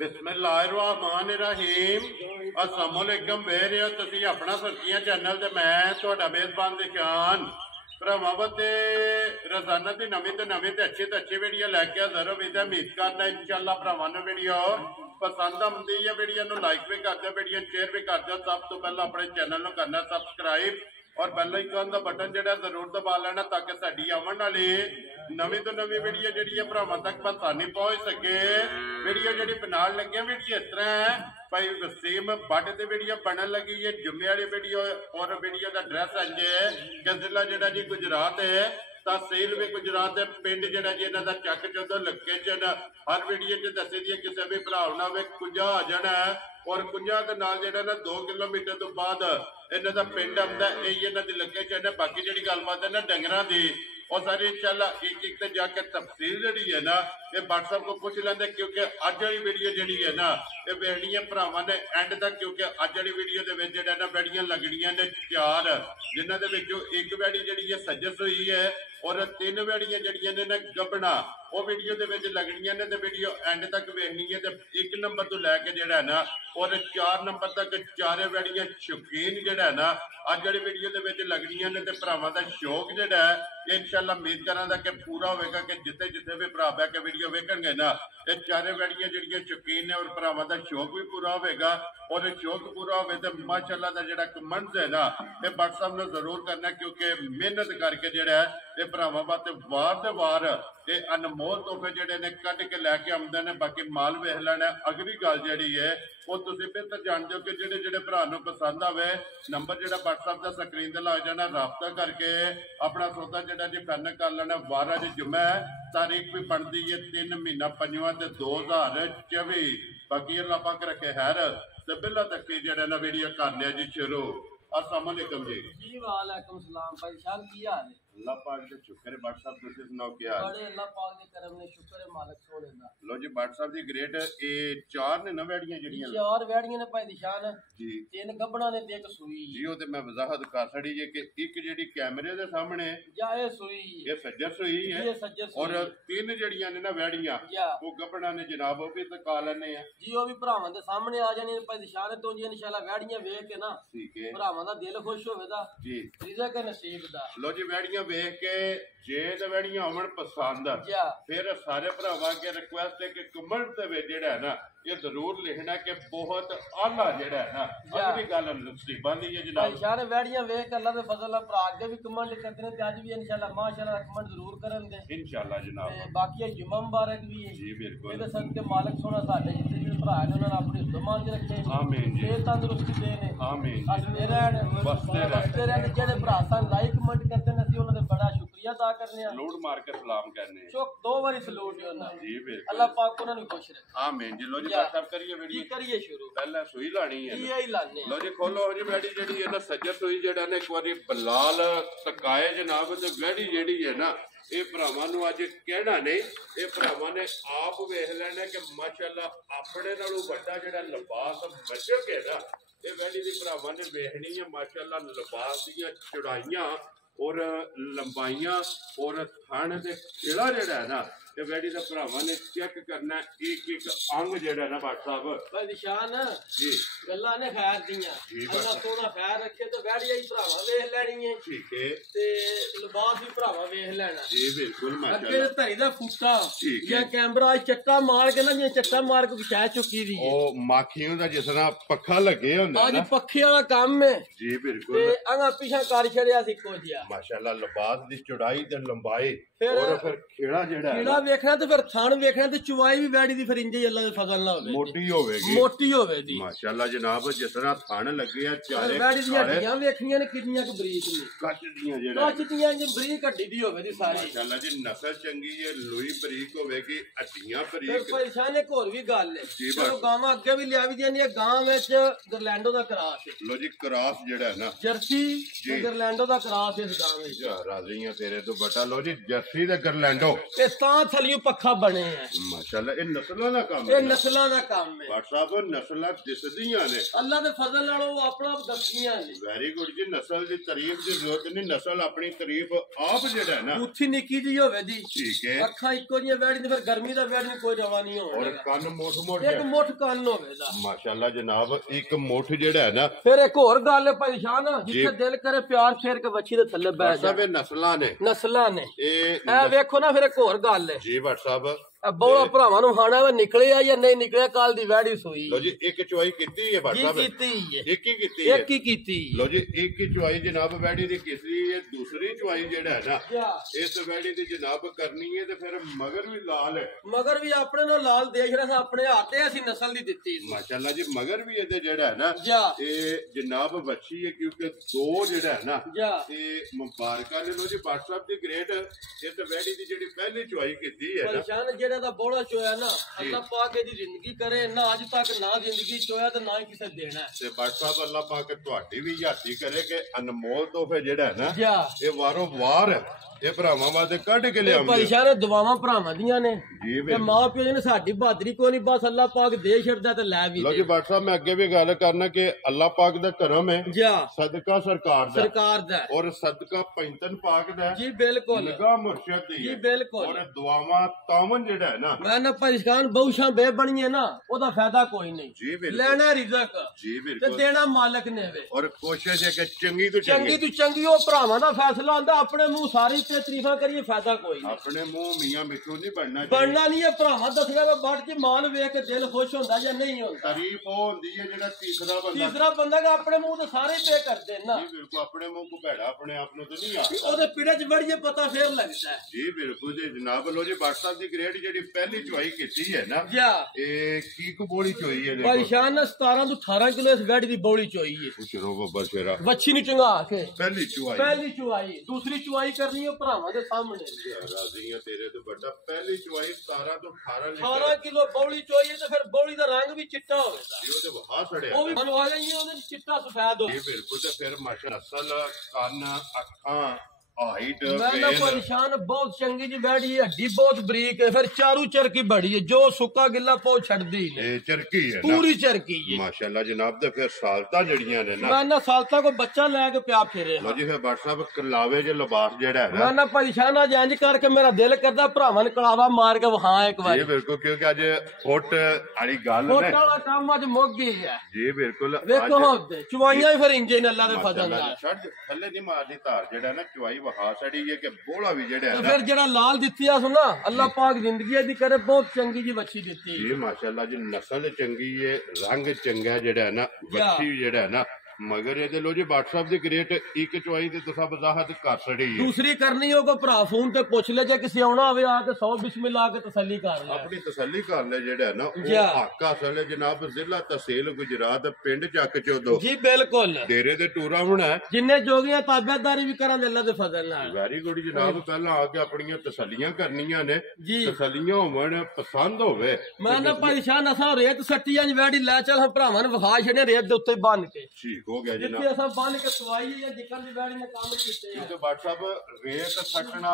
बिस्मिल्लाहिर्रहमानिर्रहीम अस्सलाम वालेकुम वेरे हो तुसी अपना सर्दियां चैनल ते मैं तुहाडा मेजबान दिशान भरावां ते रोजाना दी नवीं ते अच्छी वीडियो लैके हाजिर हो। उम्मीद करना इंशाअल्लाह भरावां नूं वीडियो पसंद आउंदी है। वीडियो नूं लाइक भी कर दो, वीडियो शेयर भी कर दो। सब तो पहले अपने चैनल नूं करना सब्सक्राइब और बेल आइकन का बटन जो जरूर दबा लेना ताकि साडी आवन वाली नवीं तो नवीं वीडियो जी भरावां तक आसानी पहुंच सके। वीडियो जी बनाने लगे वीडियो इस तरह है भाई वसीम बट की वीडियो बनने लगी है जुम्मे वाली वीडियो और वीडियो का ड्रैस इंज है कि जिला जोड़ा जी गुजरात है, तहसील भी गुजरात है, पिंड जोड़ा जी इन्हों का चक चौधो लोकेशन हर वीडियो च दसी दी किसी भी भरा ना वे कुंजा आ जाना है और कुंजा के नाल जो 2 किलोमीटर तो बाद इन्हों का पिंड आता है। यही इन्हों की लोकेशन है। बाकी जी गलबात है ना डंगरां की और सारी इंशाअल्लाह एक तो जाके तफसील जी है ना ये व्हाट्सएप को पूछ लेंगे क्योंकि अज वाली वीडियो जी है ना ये वेखनी है भरावां ने एंड तक क्योंकि अज वाली वीडियो के ना वैड़ियां लगनियां ने 4 जिन्हों एक वैड़ी जी है सजस हुई है और 3 वैड़ियां जड़ियां ने ना गबना वो वीडियो के लगनियां ने तो वीडियो एंड तक वेखनी है। तो 1 नंबर तो लैके जोड़ा ना और 4 नंबर तक 4 वैड़ियां शौकीन जोड़ा ना अज वाली वीडियो के लगनियां ने तो भरावां का शौक जोड़ा है इंशाअल्लाह उम्मीद करा कि पूरा होगा कि जिथे जिथे भी भरा बह के वीडियो वेखणगे ना ये 4 वैड़ियां जड़ियां शौकीन ने और भरावां का शौक भी पूरा होगा और शौक पूरा हो तो माशाअल्लाह का जोड़ा कमेंट्स है ना ये व्हाट्सएप में जरूर करना क्योंकि मेहनत करके जोड़ा है ये भरावां वास्ते वार ये अनमोल तोहफे जोड़े ने कट के लैके आउंदे ने। बाकी माल वेख लेना। अगली गल जी है वो तुसीं बेहतर जानते हो कि जेडे जेडे भरा नूं पसंद आवे नंबर जो व्हाट्सएप का स्क्रीन पर लग जाना रबता करके अपना सौदा जोड़ा जी फाइनल कर लेना। 12 जुम्मा है, तारीख भी बनती है 3 महीना 5वां ते 2024। बाकी अल्लाह पाक रखे खैर ते बिल्ला तक जोड़ा ना वीडियो करने जी शुरू। अस्सलाम वालेकुम जी। वालेकुम सलाम भाई साहब की हाल है? अल्लाह पाक दे शुक्र है। व्हाट्सएप तुसीं सुनाओ क्या हाल? बड़े अल्लाह पाक दे करम ने शुक्र है मालिक सोने दा। लो जी व्हाट्सएप दी ग्रेट ए 4 ने ना वैड़ियां जड़ियां 4 वैड़ियां ने भाई निशान जी 3 गबड़ा ने ते एक सूई जी। ओ ते मैं वजाहत कर छड़ी है कि एक जेडी कैमरे दे सामने या ए सूई ये सज्जर सूई है ये सज्जर सूई और 3 जड़ियां ने ना वैड़ियां वो गबड़ा ने जनाब वो भी तका लेने हैं जी। वो भी भरावां दे सामने आ जाने भाई निशान तो जी इंशाल्लाह वैड़ियां वेख के ना ठीक है भरावां दा दिल खुश होवेगा जी रिज़्क है नसीब दा। लो जी वैड़ियां वेख के जे ते वैड़ियां होवन पसंद फिर सारे भरावां के रिक्वेस्ट है कि कमेंट दे विच जेड़ा है ना ये जरूर लिखना कि बहुत आला जेड़ा है ना अगली गल नसीबां दी है जनाब। सारे वैड़ियां वेख के अल्लाह दे फजल नाल भरा अगे भी कमेंट करदे ने ते अज भी इंशाल्लाह माशाअल्लाह कमेंट जरूर करन दे इंशाल्लाह जनाब। ते बाकी जुम्मा मुबारक भी है जी बिल्कुल ਇਹਦੇ ਸਦਕੇ ਮਾਲਕ ਸੋਹਣਾ ਸਾਡੇ ਜਿੱਥੇ ਜਿਹੜੇ ਭਰਾ ਨੇ ਉਹਨਾਂ ਨੂੰ ਆਪਣੀ ਹਿੰਮਤ ਚ ਰੱਖੇ ਆਮੀਨ ਜੀ ਸਿਹਤ ਤੰਦਰੁਸਤੀ ਦੇ ਨੇ ਆਮੀਨ ਹੱਸਦੇ ਰਹਿਣ ਵਸਦੇ ਰਹਿਣ। ਜਿਹੜੇ ਭਰਾ ਸਾਨੂੰ ਲਾਈਕ ਕਮੈਂਟ ਕਰਦੇ ਨੇ ਅਸੀਂ ਉਹਨਾਂ ਦਾ ਬੜਾ ਸ਼ੁਕਰੀਆ ਅਦਾ ਕਰਨੇ ਆ ਸਲੂਟ ਮਾਰ ਕੇ ਸਲਾਮ ਕਰਨੇ ਚੁੱਕ 2 ਵਾਰੀ ਸਲੂਟ ਹੈ ਉਹਨਾਂ ਜੀ ਬਿल्कुल ਅੱਲਾਹ ਪਾਕ ਉਹਨਾਂ ਨੂੰ ਖੁਸ਼ ਰੱਖੇ ਆਮੀਨ ਜੀ। लो जी व्हाट्सएप करिए वीडियो करिए शुरू पहले सुई लानी है ये ही लाने लो जी खोलो जी वैड़ी जेडी है ना सज्जर सुई जेड़ा ने एक बारी बलाल तकाए जनाब ते वैड़ी जेडी है ना ये भरावां नूं अज कहना नहीं ये भरावां ने आप वेख लेना कि माशाअल्लाह अपने नालों वड्डा जेड़ा लिबास मशक है ना ये वैड़ी दी भरावां ने वेखनी है माशाअल्लाह लिबास दीयां चौड़ाइयां और लंबाइयां और थन ते खिला जेड़ा है ना ये वैड़ी दा भरावां ने चेक करना एक एक अंग जेड़ा ना भाई साहब भाई निशान जी गल्लां ने खैर दियां अल्लाह सोना खैर रखे तो वैड़ी ही भरावां वेख लेनी है ठीक है ते लिबास भी भरावां वेख लेना जी बिल्कुल अगे धरी दा फूटा या कैमरा चट्टा मार के ना जे चट्टा मार के खिचा चुकी दी ओ माखियों दा जिस तरह पक्खा लगे हुंदा ना पक्खे वाला काम है जी बिल्कुल ते अंगा पीछा कर छड़िया सी को जिया माशाल्लाह लिबास दी चौड़ाई ते लंबाई और फिर खेड़ा जेड़ा खेड़ा वेखना ते फिर थान वेखना ते चुवाई भी वैड़ी दी फिर इंजे अल्लाह दे फजल नाल होवे मोटी होवेगी माशाल्लाह जनाब। जिस तरह थान लगे आ चारे वैड़ी दी हड्डियां वेखनियां ने कितनियां क बरीक ने कट दियां जेड़ा कट दियां जे बरीक हड्डी दी होवे दी सारी माशाल्लाह जी। नस्ल चंगी है लोई बरीक होवेगी हड्डियां बरीक फिर परेशान एक और भी गल है चलो गावां अगे भी लिया भी दियां गांव विच गरलैंडो दा क्रॉस है लो जी क्रॉस जेड़ा है ना जर्सी ते गरलैंडो दा क्रॉस इस गांव विच राज़ी हां तेरे तो बटा। लो जी जर्सी ते गरलैंडो ते तां ਥਲੀਓ ਪੱਖਾ ਬਣੇ ਆ ਮਾਸ਼ਾਅੱਲਾ। ਇਹ ਨਸਲਾਂ ਦਾ ਕੰਮ ਇਹ ਨਸਲਾਂ ਦਾ ਕੰਮ ਹੈ WhatsApp ਨਸਲਾਂ ਦਿਸਦੀਆਂ ਨੇ ਅੱਲਾ ਦੇ ਫਜ਼ਲ ਨਾਲ ਉਹ ਆਪਣਾ ਦੱਸੀਆਂ ਨੇ ਵੈਰੀ ਗੁੱਡ ਜੀ। ਨਸਲ ਦੀ ਤਾਰੀਫ ਦੀ ਜ਼ਰੂਰਤ ਨਹੀਂ, ਨਸਲ ਆਪਣੀ ਤਾਰੀਫ ਆਪ ਜਿਹੜਾ ਨਾ ਉੱਥੀ ਨਿੱਕੀ ਜੀ ਹੋਵੇ ਜੀ ਠੀਕ ਹੈ ਅੱਖਾਂ ਇੱਕੋ ਜਿਹੀਆਂ ਵੈੜੀ ਤੇ ਫਿਰ ਗਰਮੀ ਦਾ ਵੈੜੀ ਕੋਈ ਰਵਾ ਨਹੀਂ ਹੋਣਾ ਔਰ ਕੰਨ ਮੋਟ ਇੱਕ ਮੁੱਠ ਕੰਨ ਹੋਵੇ ਦਾ ਮਾਸ਼ਾਅੱਲਾ ਜਨਾਬ। ਇੱਕ ਮੁੱਠ ਜਿਹੜਾ ਹੈ ਨਾ ਫਿਰ ਇੱਕ ਹੋਰ ਗੱਲ ਹੈ ਪਰੇਸ਼ਾਨ ਜਿੱਥੇ ਦਿਲ ਕਰੇ ਪਿਆਰ ਫੇਰ ਕੇ ਵੱਛੀ ਦੇ ਥੱਲੇ ਬੈਠ ਜਾ। WhatsApp ਨਸਲਾਂ ਨੇ ਨਸਲਾਂ ਨੇ ਇਹ ਵੇਖੋ ਨਾ ਫਿਰ ਇੱਕ ਹੋਰ ਗੱਲ ਹੈ ਜੀ WhatsApp ਬੋਲਾ ਭਰਾਵਾਂ ਨੂੰ ਖਾਣਾ ਵਾ ਨਿਕਲਿਆ ਜਾਂ ਨਹੀਂ ਨਿਕਲਿਆ ਕੱਲ ਦੀ ਵੈੜੀ ਸੋਈ ਲੋ ਜੀ ਇੱਕ ਚੁਆਈ ਕੀਤੀ ਹੈ WhatsApp ਕੀਤੀ ਹੈ ਇੱਕ ਹੀ ਕੀਤੀ ਹੈ ਇੱਕ ਹੀ ਕੀਤੀ ਲੋ ਜੀ ਇੱਕ ਹੀ ਚੁਆਈ ਜਨਾਬ ਵੈੜੀ ਦੀ ਕੀਤੀ ਹੈ। ਦੂਸਰੀ ਚੁਆਈ ਜਿਹੜਾ ਹੈ ਨਾ ਇਸ ਵੈੜੀ ਦੀ ਜਨਾਬ ਕਰਨੀ ਹੈ ਤੇ ਫਿਰ ਮਗਰ ਵੀ ਲਾਲ ਹੈ ਮਗਰ ਵੀ ਆਪਣੇ ਨਾਲ ਲਾਲ ਦੇਖ ਰਿਹਾ ਆਪਣੇ ਹੱਥੇ ਅਸੀਂ ਨਸਲ ਦੀ ਦਿੱਤੀ ਮਾਸ਼ਾਅੱਲਾ ਜੀ। ਮਗਰ ਵੀ ਇਹਦੇ ਜਿਹੜਾ ਹੈ ਨਾ ਇਹ ਜਨਾਬ ਬੱਚੀ ਹੈ ਕਿਉਂਕਿ ਦੋ ਜਿਹੜਾ ਹੈ ਨਾ ਇਹ ਮੁਬਾਰਕਾਂ ਨੇ ਲੋ ਜੀ WhatsApp ਦੀ ਗ੍ਰੇਟ ਇਸ ਵੈੜੀ ਦੀ ਜਿਹੜੀ ਪਹਿਲੀ ਚੁਆਈ ਕੀਤੀ ਹੈ ਨਾ ਜਿਹੜਾ ਦਾ ਬੋਲਾ ਚੋਇਆ ਨਾ ਅੱਲਾਹ ਪਾਕ ਇਹਦੀ ਜ਼ਿੰਦਗੀ ਕਰੇ ਨਾ ਅੱਜ ਤੱਕ ਨਾ ਜ਼ਿੰਦਗੀ ਚੋਇਆ ਤੇ ਨਾ ਹੀ ਕਿਸੇ ਦੇਣਾ ਤੇ WhatsApp ਅੱਲਾਹ ਪਾਕ ਤੁਹਾਡੀ ਵੀ ਯਾਤੀ ਕਰੇ ਕਿ ਅਨਮੋਲ ਤੋਹਫੇ ਜਿਹੜਾ ਹੈ ਨਾ ਇਹ ਵਾਰੋ ਵਾਰ ਇਹ ਭਰਾਵਾਂ ਵਾਸਤੇ ਕੱਢ ਕੇ ਲਿਆਉਂਦੇ ਪਰੇਸ਼ਾਨ ਦੁਆਵਾਂ ਭਰਾਵਾਂ ਦੀਆਂ ਨੇ ਤੇ ਮਾਂ ਪਿਓ ਨੇ ਸਾਡੀ ਬਹਾਦਰੀ ਕੋਈ ਨਹੀਂ ਬਸ ਅੱਲਾਹ ਪਾਕ ਦੇ ਛੱਡਦਾ ਤੇ ਲੈ ਵੀ ਲੋ ਜੀ WhatsApp ਮੈਂ ਅੱਗੇ ਵੀ ਗੱਲ ਕਰਨਾ ਕਿ ਅੱਲਾਹ ਪਾਕ ਦਾ ਕਰਮ ਹੈ ਸਦਕਾ ਸਰਕਾਰ ਦਾ ਔਰ ਸਦਕਾ ਪੈਂਤਨ ਪਾਕ ਦਾ ਜੀ ਬਿਲਕੁਲ ਨਿਗਾਹ ਮੁਰਸ਼ਦ ਦੀ ਜੀ ਬਿਲਕੁਲ ਔਰ ਦੁਆਵਾਂ ਤਾਵਨ ਜਿਹੜਾ ਹੈ ਨਾ ਮੈਂ ਨਾ ਪਰੇਸ਼ਾਨ ਬਹੁਸ਼ਾਂ ਬੇ ਬਣੀਏ ਨਾ ਉਹਦਾ ਫਾਇਦਾ ਕੋਈ ਨਹੀਂ ਜੀ ਬਿਲਕੁਲ ਲੈਣਾ ਰਿਜ਼ਕ ਜੀ ਤੇ ਬਿਲਕੁਲ ਦੇਣਾ ਮਾਲਕ ਨੇ ਵੇ ਔਰ ਕੋਸ਼ਿਸ਼ ਹੈ ਕਿ ਚੰਗੀ ਤੋਂ ਚੰਗੀ ਉਹ ਭਰਾਵਾਂ ਦਾ ਫੈਸਲਾ ਹੁੰਦਾ ਆਪਣੇ ਮੂੰਹ ਸਾਰੀ ਤੇ ਤਾਰੀਫਾਂ ਕਰੀਏ ਫਾਇਦਾ ਕੋਈ ਨਹੀਂ ਆਪਣੇ ਮੂੰਹ ਮੀਆਂ ਮਿੱਠੂ ਨਹੀਂ ਬਣਨਾ ਨਹੀਂ ਇਹ ਭਰਾਵਾਂ ਦੱਸਿਆ ਬਾੜ ਕੇ ਮਾਲ ਵੇਖ ਕੇ ਦਿਲ ਖੁਸ਼ ਹੁੰਦਾ ਜਾਂ ਨਹੀਂ ਹੁੰਦਾ ਤਾਰੀਫ ਉਹ ਹੁੰਦੀ ਹੈ ਜਿਹੜਾ ਤੀਸਰਾ ਬੰਦਾ ਕਿ ਆਪਣੇ ਮੂੰਹ ਤੇ ਸਾਰੇ ਪੇ ਕਰਦੇ ਨਾ ਜੀ ਬਿਲਕੁਲ ਆਪਣੇ ਮੂੰਹ ਕੋ ਭੈੜਾ ਆਪਣੇ ਆਪ ਨੂੰ ਤੇ ਨਹੀਂ ਆਉਂਦਾ ਉਹਦੇ ਪਿੜੇ 'ਚ ਵੜੀਏ ਪਤਾ ਫੇਰ ਲੱਗਦਾ ਹੈ ਜੀ ਬਿਲਕੁਲ ਜੀ ਜਨਾਬ ਲੋ ਜੀ WhatsApp ਦੀ ਗ੍ਰੇਡ ਜਿਹੜੀ ਪਹਿਲੀ ਚੁਆਈ ਕੀਤੀ ਹੈ ਨਾ ਇਹ ਕੀ ਕੋ ਬੋਲੀ ਚੋਈ ਹੈ ਦੇਖੋ ਪਰੇਸ਼ਾਨ 17 ਤੋਂ 18 ਕਿਲੋ ਇਸ ਵੈੜੀ ਦੀ ਬੋਲੀ ਚੋਈ ਹੈ ਪੁੱਛੋ ਬੱਬਾ ਸ਼ੇਰਾ ਵੱਛੀ ਨੂੰ ਚੰਗਾ ਕੇ ਪਹਿਲੀ ਚੁਆਈ ਦੂਸਰੀ ਚੁਆਈ ਕਰਨੀ ਉਹ ਭਰਾਵਾਂ ਦੇ ਸਾਹਮਣੇ ਰਾਜ਼ੀਆਂ ਤੇਰੇ ਤੋਂ ਵੱਡਾ ਪਹਿਲੀ ਚੁਆਈ 17 ਤੋਂ 18 ਕਿਲੋ ਬੋਲੀ ਚੋਈ ਤੇ ਫਿਰ ਬੋਲੀ ਦਾ ਰੰਗ ਵੀ ਚਿੱਟਾ ਹੋਵੇਗਾ ਜੀ ਉਹਦੇ ਵਹਾ ਸੜਿਆ ਉਹ ਵੀ ਬਣਵਾ ਗਈ ਉਹਦੇ ਚਿੱਟਾ ਸਫੈਦ ਹੋ ਜੀ ਬਿਲਕੁਲ ਤੇ ਫਿਰ ਮਾਸ਼ਾ ਨਸਲ ਕੰਨ ਅੱਖਾਂ ਹਾਈਟ ਮੈਂ ਨਾ ਪਰੇਸ਼ਾਨ ਬਹੁਤ ਚੰਗੀ ਜੀ ਬੈੜੀ ਹੱਡੀ ਬਹੁਤ ਬਰੀਕ ਹੈ ਫਿਰ ਚਾਰੂ ਚਰਕੀ ਬੜੀ ਹੈ ਜੋ ਸੁੱਕਾ ਗਿੱਲਾ ਪਾਉ ਛੱਡਦੀ ਇਹ ਚਰਕੀ ਹੈ ਪੂਰੀ ਚਰਕੀ ਹੈ ਮਾਸ਼ਾਅੱਲਾ ਜਨਾਬ ਤੇ ਫਿਰ ਸਾਲਤਾ ਜੜੀਆਂ ਨੇ ਨਾ ਮੈਂ ਨਾ ਸਾਲਤਾ ਕੋ ਬੱਚਾ ਲੈ ਕੇ ਪਿਆ ਫਿਰੇ ਲੋ ਜੀ ਫਿਰ WhatsApp ਕਲਾਵੇ ਜੇ ਲਿਬਾਸ ਜਿਹੜਾ ਹੈ ਮੈਂ ਨਾ ਪਰੇਸ਼ਾਨ ਆ ਇੰਜ ਕਰਕੇ ਮੇਰਾ ਦਿਲ ਕਰਦਾ ਭਰਾਵਾਂ ਨੇ ਕਲਾਵਾ ਮਾਰ ਕੇ ਵਹਾਂ ਇੱਕ ਵਾਰ ਜੀ ਬਿਲਕੁਲ ਕਿਉਂਕਿ ਅੱਜ ਫੁੱਟ ਵਾਲੀ ਗੱਲ ਹੈ ਫੁੱਟ ਵਾਲਾ ਕੰਮ ਅੱਜ ਮੁੱਕ ਗਈ ਹੈ ਜੀ ਬਿਲਕੁਲ ਵੇਖੋ ਹੁੰਦੇ ਚੁਆਈਆਂ ਹੀ ਫਿਰ ਇੰਜੇ ਨੇ ਅੱਲਾ ਦੇ ਫਜ਼ਲ ਨਾਲ ਛੱਡ ਥੱਲੇ ਨਹੀਂ ਮਾਰਦੀ ਧਾਰ ਜਿਹੜਾ ਨਾ ਚੁਆਈ ਵਹਾ ਸੜੀ ਹੈ ਬੋਲਾ ਵੀ ਜਿਹੜਾ ਹੈ ਫਿਰ ਜਿਹੜਾ ਲਾਲ ਦਿੱਤੀ ਆ ਸੁਣਾ ਅੱਲਾਹ ਪਾਕ ਜ਼ਿੰਦਗੀ ਦੀ ਕਰੇ ਬਹੁਤ ਚੰਗੀ ਜੀ ਵੱਛੀ ਦਿੱਤੀ ਜੀ ਮਾਸ਼ਾਅੱਲਾ ਜੀ ਨਸਲ ਚੰਗੀ ਹੈ ਰੰਗ ਚੰਗਾ ਜਿਹੜਾ ਹੈ ਨਾ ਵੱਛੀ ਜਿਹੜਾ ਹੈ ਨਾ ਮਗਰ ਇਹਦੇ ਲੋ ਜੀ WhatsApp ਦੀ ਗ੍ਰੇਟ ਇੱਕ ਚੁਆਈ ਤੇ ਤੁਸੀਂ ਵਜ਼ਾਹਤ ਕਰ ਛੜੀ ਹੈ ਦੂਸਰੀ ਕਰਨੀ ਉਹ ਕੋ ਭਰਾ ਫੋਨ ਤੇ ਪੁੱਛ ਲੈ ਜੇ ਕਿਸੇ ਆਉਣਾ ਹੋਵੇ ਆ ਕੇ 100 ਬਿਸਮਿਲ੍ਲਾ ਕੇ ਤਸੱਲੀ ਕਰ ਲੈ ਆਪਣੀ ਤਸੱਲੀ ਕਰ ਲੈ ਜਿਹੜਾ ਨਾ ਉਹ ਹਾਕਾ ਅਸਲ ਜਨਾਬ ਜ਼ਿਲ੍ਹਾ ਤਹਿਸੀਲ ਗੁਜਰਾਤ ਪਿੰਡ ਚੱਕ ਚੋਦੋ ਜੀ ਬਿਲਕੁਲ ਡੇਰੇ ਦੇ ਟੂਰਾ ਹੋਣਾ ਜਿੰਨੇ ਜੋਗੀਆਂ ਤਾਬਿਆਦਾਰੀ ਵੀ ਕਰਾਂ ਦੇ ਅੱਲਾ ਦੇ ਫਜ਼ਲ ਨਾਲ ਵੈਰੀ ਗੁੱਡ ਜਨਾਬ ਪਹਿਲਾਂ ਆ ਕੇ ਆਪਣੀਆਂ ਤਸੱਲੀਆਂ ਕਰਨੀਆਂ ਨੇ ਤਸੱਲੀਆਂ ਹੋਵਣ ਪਸੰਦ ਹੋਵੇ ਮੈਂ ਨਾ ਪਰੇਸ਼ਾਨ ਅਸਾਂ ਰੇਤ ਸੱਟੀਆਂ ਵੈੜੀ ਲੈ ਚੱਲ ਹਾਂ ਭਰਾਵਾਂ ਨੂੰ ਵਿਖਾ ਛੜੇ ਰੇਤ ਦੇ ਉੱਤੇ ਬੰਨ ਕੇ ਹੋ ਗਿਆ ਜੀ ਜਿੱਥੇ ਅਸਾਂ ਬੰਨ ਕੇ ਸਵਾਈ ਜਾਂ ਜਿੱਕਣ ਦੀ ਵੈੜੀ ਨੇ ਕੰਮ ਕੀਤੇ ਆ ਤੇ WhatsApp ਰੇਤ ਸੱਟਣਾ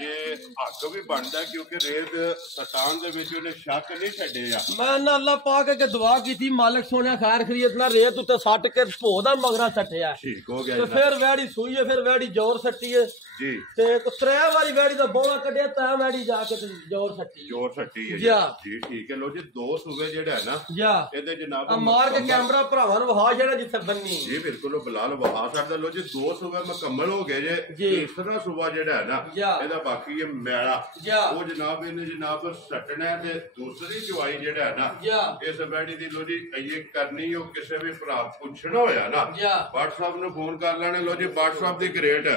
ਇਹ ਹੱਕ ਵੀ ਬਣਦਾ ਕਿਉਂਕਿ ਰੇਤ ਸਟਾਨ ਦੇ ਵਿੱਚ ਉਹਨੇ ਸ਼ੱਕ ਨਹੀਂ ਛੱਡਿਆ ਮੈਂ ਨਾ ਅੱਲਾਹ ਪਾਕ ਕੇ ਦੁਆ ਕੀਤੀ ਮਾਲਕ ਸੋਹਣਾ ਖੈਰ ਖਰੀਦ ਨਾ ਰੇਤ ਉੱਤੇ ਸੱਟ ਕੇ ਭੋ ਦਾ ਮਗਰਾ ਸੱਟਿਆ ਠੀਕ ਹੋ ਗਿਆ ਤੇ ਫਿਰ ਵੈੜੀ ਸੂਈ ਹੈ ਫਿਰ ਵੈੜੀ ਜ਼ੋਰ ਸੱਟੀ ਹੈ ਜੀ ਤੇ ਤਰੇ ਵਾਲੀ ਵੈੜੀ ਦਾ ਬੋਲਾ ਕੱਢਿਆ ਤਾਂ ਵੈੜੀ ਜਾ ਕੇ ਜ਼ੋਰ ਸੱਟੀ ਹੈ ਜੀ ਠੀਕ ਹੈ ਲੋ ਜੀ ਦੋ ਸੂਬੇ ਜਿਹੜਾ ਹੈ ਨਾ ਇਹਦੇ ਜਨਾਬ ਮਾਰ ਕੇ ਕੈਮਰਾ ਭਰਾਵਾਂ ਨੂੰ ਵਹਾ ਜਿਹੜਾ ਜਿੱਥੇ ਬੰਨੀ ਜੀ ਬਿਲਕੁਲ ਬਲਾਲ ਵਹਾ ਸਕਦਾ ਲੋ ਜੀ ਦੋ ਸੂਬੇ ਮੁਕੰਮਲ ਹੋ ਗਏ ਜੇ ਤੀਸਰਾ ਸੂਬਾ ਜਿਹੜਾ ਹੈ ਨਾ ਇਹਦਾ ਬਾਕੀ ਹੈ ਮੈਲਾ ਉਹ ਜਨਾਬ ਇਹਨੇ ਜਨਾਬ ਸੱਟਣਾ ਤੇ ਦੂਸਰੀ ਚੁਆਈ ਜਿਹੜਾ ਹੈ ਨਾ ਇਸ ਵੈੜੀ ਦੀ ਲੋ ਜੀ ਇਹ ਕਰਨੀ ਉਹ ਕਿਸੇ ਵੀ ਭਰਾ ਪੁੱਛਣਾ ਹੋਇਆ ਨਾ WhatsApp ਨੂੰ ਫੋਨ ਕਰ ਲੈਣੇ ਲੋ ਜੀ WhatsApp ਦੀ ਗ੍ਰੇਟ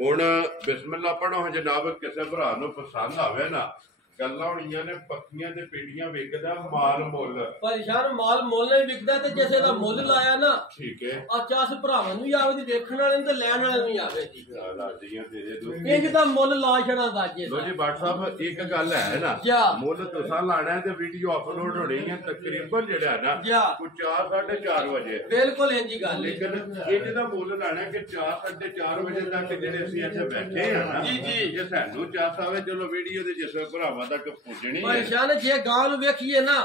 ਹੁਣ ਬਿਸਮਿਲ੍ਲਾ ਪੜੋ ਜਨਾਬ ਕਿਸੇ ਭਰਾ ਨੂੰ ਪਸੰਦ ਆਵੇ ਨਾ ਗੱਲਾਂ ਹੋਣੀਆਂ ਨੇ ਪੱਕੀਆਂ ਤੇ ਪੇੜੀਆਂ ਵਿਕਦਾ ਮਾਲ ਮੁੱਲ ਪਰੇਸ਼ਾਨ ਮਾਲ ਮੁੱਲ ਨਹੀਂ ਵਿਕਦਾ ਤੇ ਕਿਸੇ ਦਾ ਮੁੱਲ ਲਾਇਆ ਨਾ ਠੀਕ ਹੈ ਆ 10 ਭਰਾਵਾਂ ਨੂੰ ਵੀ ਆਵੇ ਦੀ ਦੇਖਣ ਵਾਲੇ ਨੂੰ ਤੇ ਲੈਣ ਵਾਲੇ ਨੂੰ ਵੀ ਆਵੇ ਜੀ ਰਾਜ਼ੀਆਂ ਤੇਰੇ ਦੋ ਇੰਜ ਦਾ ਮੁੱਲ ਲਾ ਛੜਾ ਦਾਜੇ ਲੋ ਜੀ WhatsApp ਇੱਕ ਗੱਲ ਹੈ ਨਾ ਮੁੱਲ ਤੁਸੀਂ ਲਾਣਾ ਤੇ ਵੀਡੀਓ ਅਪਲੋਡ ਹੋਣੀ ਹੈ ਤਕਰੀਬਨ ਜਿਹੜਾ ਨਾ ਕੋਈ 4:30 ਵਜੇ ਬਿਲਕੁਲ ਇੰਜੀ ਗੱਲ ਲੇਕਿਨ ਇੰਜ ਦਾ ਮੁੱਲ ਲਾਣਾ ਕਿ 4:30 ਵਜੇ ਤੱਕ ਜਿਹੜੇ ਅਸੀਂ ਇੱਥੇ ਬੈਠੇ ਆ ਨਾ ਜੀ ਜੇ ਸਾਨੂੰ ਚਾਹ ਆਵੇ ਚਲੋ ਵੀਡੀਓ ਦੇ ਜਿਸ ਭਰਾਵਾਂ तक पुजनी भाई शान जे गांव में देखिए ना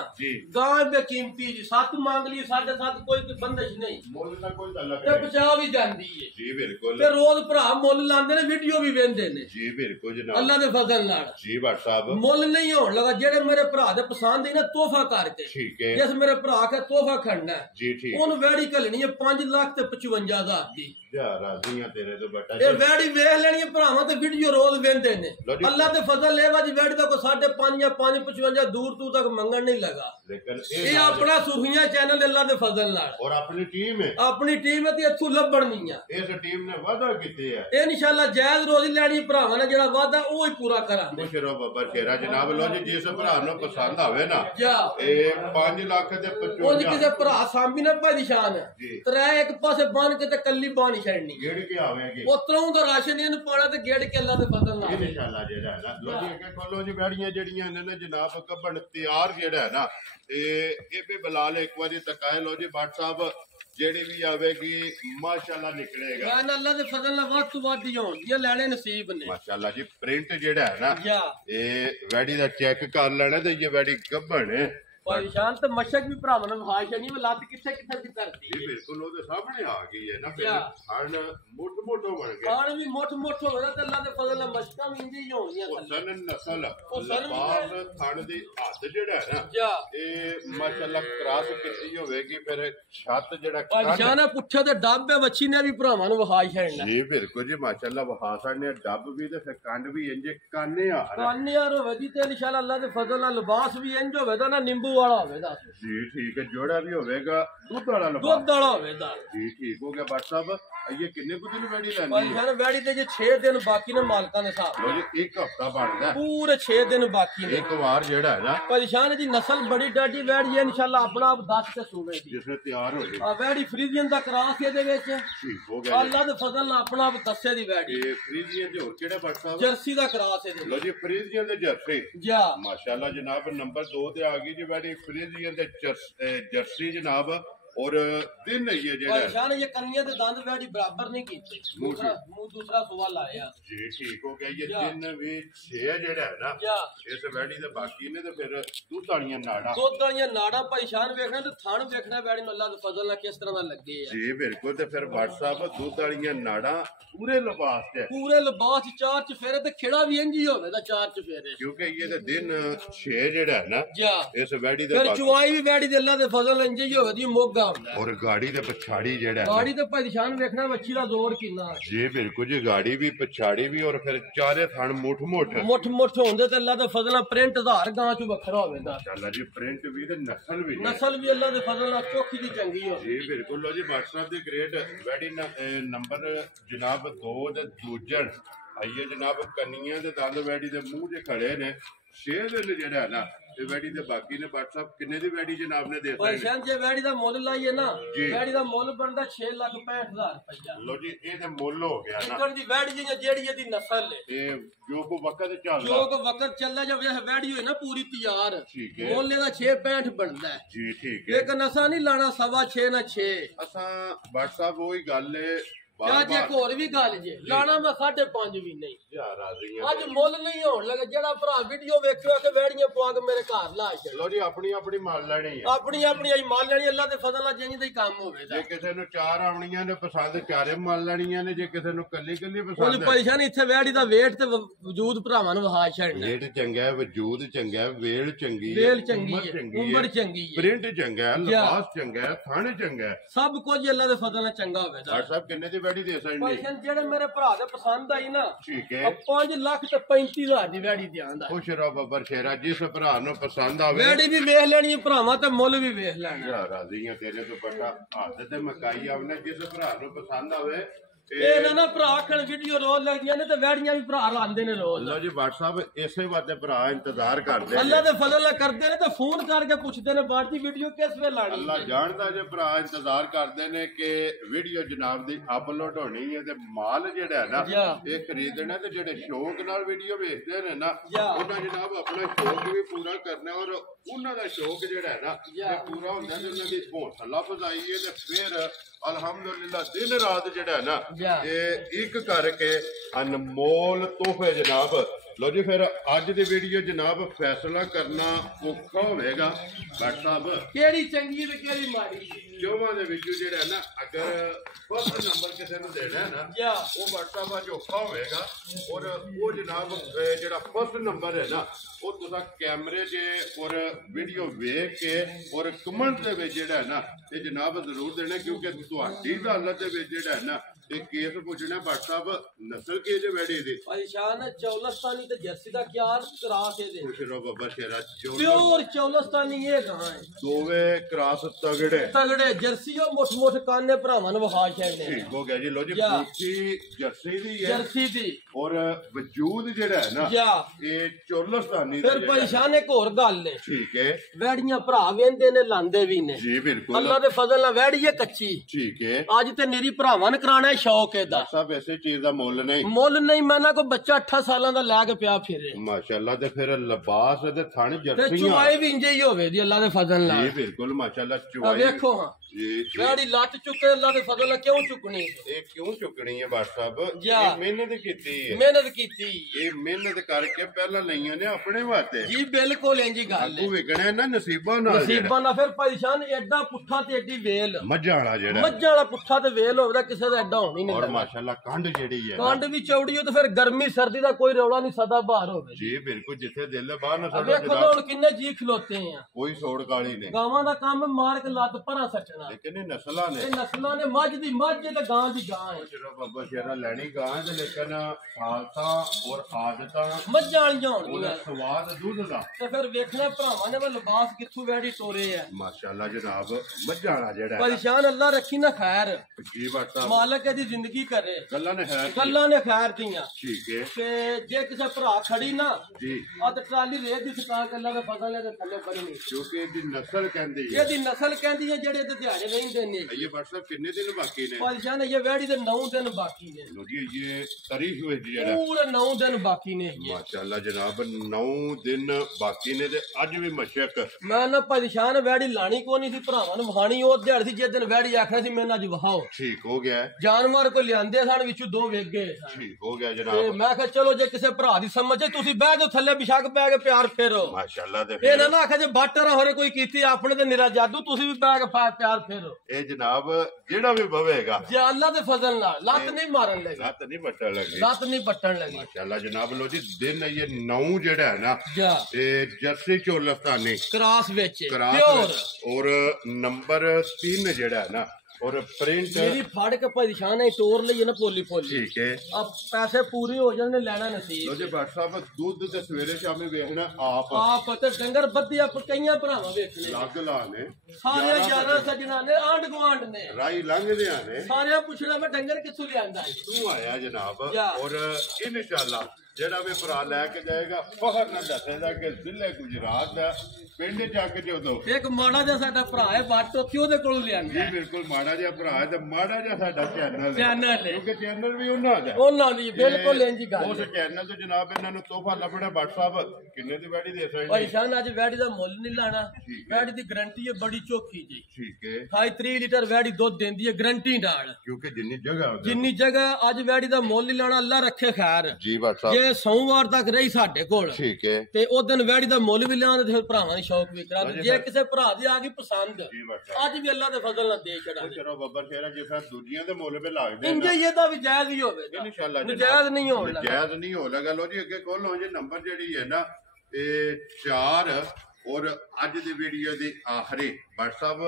गांव में कीमती जी 7 मांग ली 7.5 कोई बंदिश नहीं मुल का कोई तलक ते बचा भी जांदी है जी बिल्कुल ते रोज भरा मुल लांदे ने वीडियो भी वेंदे ने जी बिल्कुल जनाब अल्लाह दे फजल नाल जी भाई साहब मुल नहीं होण लगा जेड़े मेरे भरा दे पसंद है ना तोहफा करके ठीक है जिस मेरे भरा के तोहफा खड़ना है जी ठीक ओन वेड़ी घलनी है 5,55,000 दी राजियां तेरे तो बेटा ये वेड़ी वेख लेनी है भरावां ते वीडियो रोज वेंदे ने अल्लाह दे फजल है वाजी वेड़ी दा को 5.5 या 5.55 दूर तू तक मंगण नहीं लगा लेकिन ये अपना सुर्खियां चैनल अल्लाह दे फजल नाल और अपनी टीम है ते इथों लभण नहीं है इस टीम ने वादा कीते है ए इंशाल्लाह जायज रोजी लेनी भरावां ने जेड़ा वादा ओ ही पूरा करांगे मुशरो बाबा शेरा जनाब लो जी जिस भरा नु पसंद आवे ना जा ए 5 लाख दे 55 ਉਹ ਕਿਸੇ ਭਰਾ ਸਾਂਭੀ ਨਾ ਭਾਈ ਦੀ ਸ਼ਾਨ ਤਰੇ ਇੱਕ ਪਾਸੇ ਬਣ ਕੇ ਤੇ ਕੱਲੀ ਬਾਣੀ ਛੜਨੀ ਗੇੜ ਕੇ ਆਵੇਂਗੇ ਉਤਰੋਂ ਦਾ ਰਾਸ਼ਨ ਇਹਨੂੰ ਪਾਣਾ ਤੇ ਗੇੜ ਕੇ ਅੱਲਾ ਦੇ ਫਜ਼ਲ ਨਾਲ ਇਨਸ਼ਾਅੱਲਾ ਜਿਹੜਾ ਨਾ ਲੋ ਜੀ ਕਿ ਕੋਲੋਂ ਜੀ ਬੈੜੀਆਂ ਜਿਹੜੀਆਂ ਨੇ ਨਾ ਜਨਾਬ ਕੱਬਣ ਤਿਆਰ ਜਿਹੜਾ ਹੈ ਨਾ ਇਹ ਵੀ ਬਲਾਲ ਇੱਕ ਵਾਰੀ ਤਕਾਏ ਲੋ ਜੀ ਬਾਟ ਸਾਹਿਬ ਜਿਹੜੀ ਵੀ ਆਵੇਗੀ ਮਾਸ਼ਾਅੱਲਾ ਨਿਕਲੇਗਾ ਮੈਂ ਅੱਲਾ ਦੇ ਫਜ਼ਲ ਨਾਲ ਵੱਧ ਤੋਂ ਵੱਧ ਹੀ ਹੋਣ ਇਹ ਲੈਣੇ ਨਸੀਬ ਨੇ ਮਾਸ਼ਾਅੱਲਾ ਜੀ ਪ੍ਰਿੰਟ ਜਿਹੜਾ ਹੈ ਨਾ ਇਹ ਵੈੜੀ ਦਾ ਚੈੱਕ ਕਰ ਲੈਣਾ ਤੇ ਇਹ ਵੈੜੀ ਕੱਬਣ ਹੈ परेशान तो मशक भी भरावां ने विखाई छड़ी मैं लत किथे किथे की करती जी बिल्कुल ओदे सामने आ गई है ना फिर खान मोट मोटो बन गया खान भी मोट मोटो होना ते अल्लाह दे फजल नाल मशका भी इंजी ही होणियां हुसन नस्ल लबास खान दी हद जेड़ा है ना ए माशाल्लाह क्रॉस कीती होवेगी फिर छत जेड़ा परेशान है पुट्ठे ते डब है बच्ची ने भी भरावां ने विखाई छड़ना जी बिल्कुल जी माशाल्लाह विखा सकने डब भी ते फिर कंड भी इंजे काने यार होवे जी ते इंशाल्लाह अल्लाह दे फजल नाल लिबास भी इंज होवे दा ना नींबू वाला होवेगा जी ठीक है जोड़ा भी होवेगा दूध वाला होवेगा जी ठीक हो गया बट साहब ये कितने को दिन वेड़ी लेनी है भाई वेड़ी ते जे 6 दिन बाकी ने मालकां दे साथ लो जी एक हफ्ता बनदा पूरे 6 दिन बाकी ने एक बार जेड़ा है ना परेशान जी नस्ल बड़ी डाडी वेड़ी है इंशाल्लाह अपना आप 10 ते सूबे दी जिसने तैयार हो गई आ वेड़ी फ्रीजियन दा क्रॉस है दे विच ठीक हो गया अल्लाह दे फजल नाल अपना आप दस्से दी वेड़ी ये फ्रीजियन दे और केड़ा बट साहब जर्सी दा क्रॉस है लो जी फ्रीजियन दे जर्सी जा माशाल्लाह जनाब नंबर 2 ते आ गई जी वेड़ी फ्रीजियन दे जर्सी जनाब और दिन ये जेड़ा परेशान ये कन्या दे दंद वेड़ी बराबर नहीं कीते दूसरा सवाल आया जी ठीक हो गया ये दिन भी 6 जेड़ा है ना इस वेड़ी दे बाकी ने ते फिर दूध वालियां नाड़ा परेशान देखना ते थान देखना वेड़ी अल्लाह दे फजल नाल किस तरह दा लगे है जी बिल्कुल ते फिर WhatsApp दूध वालियां नाड़ा पूरे लिबास चार चफेरे ते खिड़ा भी इंज ही होवेगा चार चफेरे क्योंकि ये ते दिन 6 जेड़ा है ना इस वेड़ी दे फिर चुवाई भी वेड़ी दे अल्लाह दे फजल इंज ही होवेगी मोगा और गाड़ी दे पछाड़ी जेड़ा गाड़ी ते परेशान देखना बच्ची दा जोर कितना जी बिल्कुल जी गाड़ी भी पछाड़ी भी और फिर चारे थान मुठ होंदे ते अल्लाह दे फजल नाल प्रिंट आधार गां चो वखरा होवेगा माशाल्लाह जी प्रिंट भी ते नस्ल भी अल्लाह दे फजल नाल चोखी दी चंगी हो जी बिल्कुल लो जी WhatsApp दे ग्रेड वेडी नंबर जनाब 2 दे दूजन आइए जनाब कन्नियां दे दंद वेडी दे मुंह जे खड़े ने 6 दिन जेड़ा है ना ते वेडी दे बाकी ने WhatsApp किन्ने दी वेडी जनाब ने दे सकते परेशान जे वेडी दा मुੱਲ लाइए ना वेडी दा मुੱਲ बनदा 6,65,000 रुपया लो जी ए ते मुੱਲ हो गया ना इकड़ दी वेडी जेड़ी दी नस्ल है ए जो को वक्त चलदा जो को वक्त चलदा जब वेडी होए ना पूरी तैयार ठीक है मुੱਲ ਦਾ 665 बनदा है जी ठीक है लेकिन असा नहीं लाना 6.5 ना 6 असा WhatsApp वही गल है ਜੇ ਹੋਰ ਵੀ ਗੱਲ ਜੇ ਲਾਣਾ ਮੈਂ 5.5 ਵੀ ਨਹੀਂ ਅੱਜ ਮੁੱਲ ਨਹੀਂ ਹੋਣ ਲੱਗਾ ਜਿਹੜਾ ਭਰਾ ਵੀਡੀਓ ਵੇਖਿਓ ਕਿ ਵੈੜੀਆਂ ਪਵਾ ਕੇ ਮੇਰੇ ਘਰ ਲਾ ਛੱਡ ਲੋ ਜੀ ਆਪਣੀ ਮਾਲ ਲੈਣੀ ਹੈ ਆਪਣੀ ਆਈ ਮਾਲ ਲੈਣੀ ਅੱਲਾ ਦੇ ਫਜ਼ਲ ਨਾਲ ਜਿੰਜ ਦਾ ਹੀ ਕੰਮ ਹੋਵੇ ਜੇ ਕਿਸੇ ਨੂੰ ਚਾਰ ਆਉਣੀਆਂ ਨੇ ਪਸੰਦ ਚਾਰੇ ਮਾਲ ਲੈਣੀਆਂ ਨੇ ਜੇ ਕਿਸੇ ਨੂੰ ਕੱਲੀ ਪਸੰਦ ਕੋਈ ਪਰੇਸ਼ਾਨੀ ਇੱਥੇ ਵੈੜੀ ਦਾ ਵੇਟ ਤੇ ਵਜੂਦ ਭਰਾਵਾਂ ਨੂੰ ਵਹਾ ਛੱਡਣਾ ਵੇਟ ਚੰਗਾ ਹੈ ਵਜੂਦ ਚੰਗਾ ਹੈ ਵੇਲ ਚੰਗੀ ਹੈ ਉਮਰ ਚੰਗੀ ਹੈ ਪ੍ਰਿੰਟ ਚੰਗਾ ਹੈ ਲਿਬਾਸ ਚੰਗਾ ਹੈ ਥਣ ਚੰਗਾ ਹੈ ਸਭ ਕੁਝ ਅੱਲਾ ਦੇ ਫਜ਼ਲ ਨਾਲ ਚੰਗਾ ਹੋਵੇ ਸਾਹਿਬ ਕਿੰਨੇ ਦੀ ਵੈੜੀ ਦੇ ਸਕਦੇ ਜਿਹੜੇ ਮੇਰੇ ਭਰਾ ਦੇ ਪਸੰਦ ਆਈ ਨਾ ਠੀਕ ਹੈ 5,35,000 ਦੀ ਵੈੜੀ ਦਿਆਂਦਾ ਖੁਸ਼ ਰਹੋ ਬੱਬਰ ਸ਼ੇਰਾ ਜਿਸ ਭਰਾ ਨੂੰ ਪਸੰਦ ਆਵੇ ਵੈੜੀ ਵੀ ਵੇਖ ਲੈਣੀ ਭਰਾਵਾਂ ਤੇ ਮੁੱਲ ਵੀ ਵੇਖ ਲੈਣਾ ਯਾਰ ਰਾਜ਼ੀਆਂ ਤੇਰੇ ਤੋਂ ਵੱਡਾ ਹੱਥ ਤੇ ਮਕਾਈ ਆਵਨੇ ਜਿਸ ਭਰਾ ਨੂੰ ਪਸੰਦ ਆਵੇ ਇਹ ਨਾ ਭਰਾ ਆਖਣ ਵੀਡੀਓ ਰੋਜ਼ ਲੱਗਦੀਆਂ ਨੇ ਤੇ ਵੈੜੀਆਂ ਵੀ ਭਰਾ ਲਾਉਂਦੇ ਨੇ ਰੋਜ਼ ਲੋ ਜੀ WhatsApp ਇਸੇ ਵਾਸਤੇ ਭਰਾ ਇੰਤਜ਼ਾਰ ਕਰਦੇ ਅੱਲਾ ਦੇ ਫਜ਼ਲ ਨਾਲ ਕਰਦੇ ਨੇ ਤੇ ਫੋਨ ਕਰਕੇ ਪੁੱਛਦੇ ਨੇ ਬਾਜੀ ਵੀਡੀਓ ਕਿਸ ਵੇਲੇ ਲਾਣੀ ਅੱਲਾ ਜਾਣਦਾ ਜੇ ਭਰਾ ਇੰਤਜ਼ਾਰ ਕਰਦੇ ਨੇ ਕਿ ਵੀਡੀਓ ਜਨਾਬ ਦੀ ਅਪਲੋਡ ਹੋਣੀ ਹੈ ਤੇ ਮਾਲ ਜਿਹੜਾ ਹੈ ਨਾ ਇਹ ਖਰੀਦਣਾ ਤੇ ਜਿਹੜੇ ਸ਼ੌਕ ਨਾਲ ਵੀਡੀਓ ਵੇਖਦੇ ਨੇ ਨਾ ਉਹਨਾਂ ਜਨਾਬ ਆਪਣਾ ਸ਼ੌਕ ਵੀ ਪੂਰਾ ਕਰਨਾ ਔਰ ਉਹਨਾਂ ਦਾ ਸ਼ੌਕ ਜਿਹੜਾ ਹੈ ਨਾ ਇਹ ਪੂਰਾ ਹੁੰਦਾ ਤੇ ਉਹਨਾਂ ਦੀ ਹੌਸਲਾ ਅਫਜ਼ਾਈ ਹੈ ਤੇ ਫਿਰ ਅਲਹਮਦੁਲਿਲਾ ਦਿਨ ਰਾਤ ਜਿਹੜਾ ਹੈ ਨਾ ਇਹ ਇੱਕ ਕਰਕੇ ਅਨਮੋਲ ਤੋਹਫੇ ਜਨਾਬ ਲੋ ਜੀ ਫਿਰ ਅੱਜ ਦੀ ਵੀਡੀਓ ਜਨਾਬ ਫੈਸਲਾ ਕਰਨਾ ਔਖਾ ਹੋਵੇਗਾ ਡਾਕਟਰ ਸਾਹਿਬ ਕਿਹੜੀ ਚੰਗੀ ਤੇ ਕਿਹੜੀ ਮਾੜੀ ਦੋਵਾਂ ਦੇ ਵਿੱਚੋਂ ਜਿਹੜਾ ਨਾ ਅਗਰ ਫਸਟ ਨੰਬਰ ਕਿਸੇ ਨੂੰ ਦੇਣਾ ਹੈ ਨਾ ਉਹ WhatsApp ਅੱਜ ਔਖਾ ਹੋਵੇਗਾ ਔਰ ਉਹ ਜਨਾਬ ਜਿਹੜਾ ਫਸਟ ਨੰਬਰ ਹੈ ਨਾ ਉਹ ਤੁਸੀਂ ਕੈਮਰੇ 'ਚ ਔਰ ਵੀਡੀਓ ਵੇਖ ਕੇ ਔਰ ਕਮੈਂਟ ਦੇ ਵਿੱਚ ਜਿਹੜਾ ਹੈ ਨਾ ਇਹ ਜਨਾਬ ਜ਼ਰੂਰ ਦੇਣਾ ਕਿਉਂਕਿ ਤੁਹਾਡੀ ਹਾਲਤ ਦੇ ਵਿੱਚ ਜਿਹੜਾ ਹੈ ਨਾ ਇਹ ਕੇਸ ਪੁੱਛਣਾ WhatsApp ਨਸਲ ਕੀ ਜੇ ਵੈੜੀ ਦੀ ਪਰੇਸ਼ਾਨ ਚੌਲਸਤਾਨੀ ਤੇ ਜਰਸੀ ਦਾ ਕਿਆਰ ਕਰਾਸ ਇਹਦੇ ਖੁਸ਼ ਰਹੋ ਬਾਬਾ ਸ਼ੇਰਾ ਪਿਓਰ ਚੌਲਸਤਾਨੀ ਇਹ ਗਾਂ ਹੈ ਦੋਵੇਂ ਕਰਾਸ ਤਗੜੇ ਜਰਸੀ ਉਹ ਮੁੱਠ ਕਾਨੇ ਭਰਾਵਾਂ ਨੂੰ ਵਿਖਾ ਛੱਡਦੇ ਠੀਕ ਹੋ ਗਿਆ ਜੀ ਲੋ ਜੀ ਪੂਛੀ ਜਰਸੀ ਦੀ ਹੈ ਜਰਸੀ ਦੀ ਔਰ ਵਜੂਦ ਜਿਹੜਾ ਹੈ ਨਾ ਇਹ ਚੌਲਸਤਾਨੀ ਫਿਰ ਪਰੇਸ਼ਾਨ ਇੱਕ ਹੋਰ ਗੱਲ ਹੈ ਠੀਕ ਹੈ ਵੈੜੀਆਂ ਭਰਾ ਵੇਂਦੇ ਨੇ ਲਾਂਦੇ ਵੀ ਨੇ ਜੀ ਬਿਲਕੁਲ ਅੱਲਾ ਦੇ ਫਜ਼ਲ ਨਾਲ ਵੈੜੀ ਹੈ ਕੱਚੀ ਠੀਕ ਹੈ ਅੱਜ ਤੇ ਮੇਰੀ ਭਰਾਵਾਂ ਨੇ ਕਰਾਣਾ ਸ਼ੌਕ ਇਹਦਾ ਸਭ ਐਸੇ ਚੀਜ਼ ਦਾ ਮੁੱਲ ਨਹੀਂ ਮੈਂ ਨਾ ਕੋਈ ਬੱਚਾ 8 ਸਾਲਾਂ ਦਾ ਲੈ ਕੇ ਪਿਆ ਫਿਰੇ ਮਾਸ਼ਾਅੱਲਾ ਤੇ ਫਿਰ ਲਿਬਾਸ ਤੇ ਥਣ ਜਰਸੀਆਂ ਤੇ ਚੁਆਈ ਵੀ ਇੰਜੇ ਹੀ ਹੋਵੇ ਦੀ ਅੱਲਾ ਦੇ ਫਜ਼ਲ ਨਾਲ ਜੀ ਬਿਲਕੁਲ ਮਾਸ਼ਾਅੱਲਾ ਚੁਆਈ ਵੇਖੋ ਹਾਂ ਵੈੜੀ ਲੱਤ ਚੁੱਕੇ ਅੱਲਾ ਦੇ ਫਜ਼ਲ ਨਾਲ ਕਿਉਂ ਚੁੱਕਣੀ ਇਹ ਕਿਉਂ ਚੁੱਕਣੀ ਹੈ ਬਾਦ ਸਾਹਿਬ ਇਹ ਮਿਹਨਤ ਕੀਤੀ ਇਹ ਮਿਹਨਤ ਕਰਕੇ ਪਹਿਲਾਂ ਲਈਆਂ ਨੇ ਆਪਣੇ ਵਾਸਤੇ ਜੀ ਬਿਲਕੁਲ ਇੰਜੀ ਗੱਲ ਹੈ ਵਿਕਣਾ ਨਾ ਨਸੀਬਾਂ ਨਾਲ ਫਿਰ ਪਰੇਸ਼ਾਨ ਐਡਾ ਪੁੱਠਾ ਤੇ ਐਡੀ ਵੇਲ ਮੱਝਾਂ ਵਾਲਾ ਪੁੱਠਾ ਤੇ ਵੇਲ ਹੋਵੇ ਕਿਸੇ ਦਾ ਐਡਾ ਹੋਣੀ ਨਹੀਂ ਔਰ ਮਾਸ਼ਾਅੱਲਾ ਕੰਡ ਜਿਹੜੀ ਹੈ ਕੰਡ ਵੀ ਚੌੜੀ ਹੋ ਤੇ ਫਿਰ ਗਰਮੀ ਸਰਦੀ ਦਾ ਕੋਈ ਰੌਲਾ ਨਹੀਂ ਸਦਾ ਬਾਹਰ ਹੋਵੇ ਜੀ ਬਿਲਕੁਲ ਜਿੱਥੇ ਦਿਲ ਬਾਹਰ ਨਾ ਸਾਡਾ ਵੇਖੋ ਹੁਣ ਕਿੰਨੇ ਜੀ ਖਲੋਤੇ ਆ ਕੋਈ ਸੋੜ ਕਾਲੀ ਨਹੀਂ ਗਾਵਾਂ ਦਾ ਕੰਮ ਮਾਰ ਕੇ ਲੱਤ ਭਰਾ ਸੱਟਣਾ ਲੇਕਿਨ ਇਹ ਨਸਲਾਂ ਨੇ ਮੱਝ ਦੀ ਮੱਝ ਤੇ ਗਾਂ ਦੀ ਗਾਂ ਹੈ ਚਲੋ ਬਾਬਾ ਸ਼ੇਰਾ ਲੈਣੀ ਗਾਂ ਤੇ ਲੇਕਿਨ ਹਾਲਤਾਂ ਔਰ ਆਦਤਾਂ ਮੱਝਾਂ ਵਾਲੀਆਂ ਹੋਣਗੀਆਂ ਸਵਾਦ ਦੁੱਧ ਦਾ ਤੇ ਫਿਰ ਵੇਖਣਾ ਭਰਾਵਾਂ ਨੇ ਲਿਬਾਸ ਕਿੱਥੋਂ ਵੈੜੀ ਤੋਰੇ ਆ ਮਾਸ਼ਾਅੱਲਾ ਜਨਾਬ ਮੱਝਾਂ ਵਾਲਾ ਜਿਹੜਾ ਪਰੇਸ਼ਾਨ ਅੱਲਾ ਰੱਖੀ ਨਾ ਖੈਰ ਜੀ ਬਾਤ ਮਾਲਕ ਇਹਦੀ ਜ਼ਿੰਦਗੀ ਕਰੇ ਗੱਲਾਂ ਨੇ ਖੈਰ ਦੀਆਂ ਠੀਕ ਹੈ ਤੇ ਜੇ ਕਿਸੇ ਭਰਾ ਖੜੀ ਨਾ ਜੀ ਆ ਤੇ ਟਰਾਲੀ ਰੇਤ ਦੀ ਸਟਾ ਕੇ ਅੱਲਾ ਦਾ ਫਜ਼ਲ ਲੈ ਕੇ ਥੱਲੇ ਬਣੀ ਕਿਉਂਕਿ ਇਹਦੀ ਨਸਲ ਕਹਿੰਦੀ ਹੈ ਜਿਹੜੇ ਇਹਦੇ ਦਿਹਾੜੇ ਰਹਿੰਦੇ ਨੇ ये WhatsApp कितने दिन बाकी ने परेशान है ये वेड़ी दे 9 दिन बाकी ने लो जी ये तारीख हुई जी जरा पूरे 9 दिन बाकी ने माशाल्लाह जनाब 9 दिन बाकी ने ते आज भी मशक मैं ना परेशान वेड़ी लानी को नहीं सी भरावां नु वहानी ओ दिहाड़ सी जे दिन वेड़ी आखना सी मैं अज वहाओ ठीक हो गया जानवर को लियांदे सन विचों 2 वेग गए ठीक हो गया जनाब ते मैं कहा चलो जे किसे भरा दी समझ तुसी बैठ जाओ थल्ले बिछक पै के प्यार फेरो माशाल्लाह ते ए ना आखे जे बाटर होरे कोई कीती अपने ते निरा जादू तुसी भी पै के प्यार फेरो ए जनाब ਜਿਹੜਾ ਵੀ ਬਵੇਗਾ ਜੇ ਅੱਲਾ ਦੇ ਫਜ਼ਲ ਨਾਲ ਲੱਤ ਨਹੀਂ ਮਾਰਨ ਲੱਗੀ ਲੱਤ ਨਹੀਂ ਪੱਟਣ ਲੱਗੀ ਮਾਸ਼ਾਅੱਲਾ ਜਨਾਬ ਲੋ ਜੀ ਦਿਨ ਇਹ 9 ਜਿਹੜਾ ਹੈ ਨਾ ਇਹ ਜਰਸੀ ਚੋਲਸਤਾਨੀ ਕਰਾਸ ਵਿੱਚ ਪਿਓਰ ਔਰ ਨੰਬਰ 3 ਜਿਹੜਾ ਹੈ ਨਾ और प्रिंट मेरी फाड़ के परेशान है टोर ਲਈ ਨਾ ਪੋਲੀ ठीक है अब पैसे पूरे हो जाने लेना नसीब लो जी WhatsApp दूध ते सवेरे शामी वेखना आप ते डंगर बद्दिया कईयां भरावां वेखने ਲੱਗ ਲਾਣੇ ਸਾਰੇ ਯਾਰਾਂ ਸੱਜਣਾ ਨੇ ਆਂਡ ਗਵਾਂਡ ਨੇ ਰਾਈ ਲੰਘਦਿਆਂ ਨੇ ਸਾਰਿਆਂ ਪੁੱਛਣਾ ਮੈਂ ਡੰਗਰ ਕਿੱਥੋਂ ਲਿਆਂਦਾ ਤੂੰ ਆਇਆ ਜਨਾਬ ਔਰ ਇਨਸ਼ਾਅੱਲਾ ਜਿਹੜਾ ਵੀ ਭਰਾ ਲੈ ਕੇ ਜਾਏਗਾ ਫਖਰ ਨਾਲ ਦੱਸੇਗਾ ਕਿ ਜ਼ਿਲ੍ਹੇ ਗੁਜਰਾਤ ਦਾ ਪਿੰਡ ਜਾ ਕੇ ਜਦੋਂ ਇੱਕ ਮਾੜਾ ਜਿਹਾ ਸਾਡਾ ਭਰਾ ਹੈ ਬਾਟੋ ਕਿ ਉਹਦੇ ਕੋਲੋਂ ਲਿਆਂਦਾ ਜੀ ਬਿਲਕੁਲ ਮਾੜਾ ਜਿਹਾ ਭਰਾ ਹੈ ਤੇ ਮਾੜਾ ਜਿਹਾ ਸਾਡਾ ਚੈਨਲ ਹੈ ਕਿਉਂਕਿ ਚੈਨਲ ਵੀ ਉਹਨਾਂ ਦੀ ਬਿਲਕੁਲ ਇੰਜ ਹੀ ਗੱਲ ਉਸ ਚੈਨਲ ਤੋਂ ਜਨਾਬ ਇਹਨਾਂ ਨੂੰ ਤੋਹਫਾ ਲੱਭਣਾ WhatsApp ਕਿੰਨੇ ਦੀ ਵੈੜੀ ਦੇ ਸਕਦੇ ਪਰੇਸ਼ਾਨ ਅੱਜ ਵੈੜੀ ਦਾ ਮੁੱਲ ਨਹੀਂ ਲਾਣਾ ਵੈੜੀ ਦੀ ਗਾਰੰਟੀ ਹੈ ਬੜੀ ਚੋਖੀ ਜੀ ਠੀਕ ਹੈ 3 ਲੀਟਰ ਵੈੜੀ ਦੁੱਧ ਦਿੰਦੀ ਹੈ ਗਾਰੰਟੀ ਨਾਲ ਕਿਉਂਕਿ ਜਿੰਨੀ ਜਗ੍ਹਾ ਅੱਜ ਵੈੜੀ ਦਾ ਮੁੱਲ ਨਹੀਂ ਲਾਣਾ ਅੱਲਾ ਰੱਖੇ ਖੈਰ ਜੀ WhatsApp ਸੋਮਵਾਰ ਤੱਕ ਰਹੀ ਸਾਡੇ ਕੋਲ ਠੀਕ ਹੈ ਤੇ ਉਹ ਦਿਨ ਵੈੜੀ ਦਾ ਮੁੱਲ ਵੀ ਲਿਆਉਂਦੇ ਤੇ ਫਿਰ ਭਰਾਵਾਂ ਦੀ ਸ਼ੌਕ ਵੀ ਕਰਾ ਦੇ ਜੇ ਕਿਸੇ ਭਰਾ ਦੀ ਆ ਗਈ ਪਸੰਦ ਅੱਜ ਵੀ ਅੱਲਾ ਦੇ ਫਜ਼ਲ ਨਾਲ ਦੇ ਛੜਾ ਚਲੋ ਬੱਬਰ ਸ਼ੇਰਾ ਜਿਸ ਤਰ੍ਹਾਂ ਦੂਜੀਆਂ ਦੇ ਮੁੱਲ ਤੇ ਲੱਗਦੇ ਇੰਜੇ ਇਹਦਾ ਵੀ ਜਾਇਜ਼ ਹੀ ਹੋਵੇ ਇਨਸ਼ਾਅੱਲਾ ਜਾਇਜ਼ ਨਹੀਂ ਹੋਣਾ ਜਾਇਜ਼ ਨਹੀਂ ਹੋ ਲਗਾ ਲੋ ਜੀ ਅੱਗੇ ਕੋਲ ਹੋ ਜੇ ਨੰਬਰ ਜਿਹੜੀ ਹੈ ਨਾ ਇਹ 4 ਔਰ ਅੱਜ ਦੀ ਵੀਡੀਓ ਦੀ ਆਖਰੀ WhatsApp